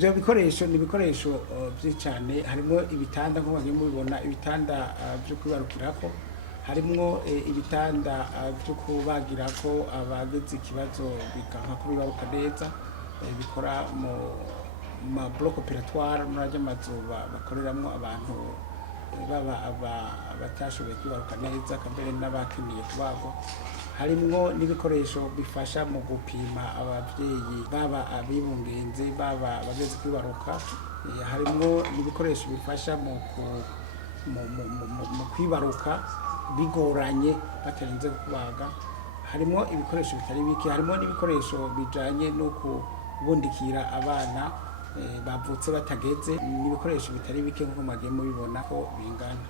ivyo bikoresho ni ibikoresho vyinshi cyane, harimo ibitanda nko bagiye mubibona, ibitanda vyo kwibarukirako, harimwo ibitanda vyo kubagirako abagize ikibazo bikanka ko bibaruka neza, bikora mu ma bloc opératoire n'arya amazu bakoreramwo abantu baba abatashoboye kwibaruka neza kambere n'abakiniye kubagwa. Harimwo n'ibikoresho bifasha mu gupima abavyeyi baba abibungenze baba bageze kwibaruka. Harimwo n'ibikoresho bifasha mu kwibaruka bigoranye batarinze kubaga. Harimwo ibikoresho bitari bike, harimwo n'ibikoresho bijanye no kubundikira abana bavutse batageze, n'ibikoresho bitari bike nkuko mwagiye mubibona ko bingana.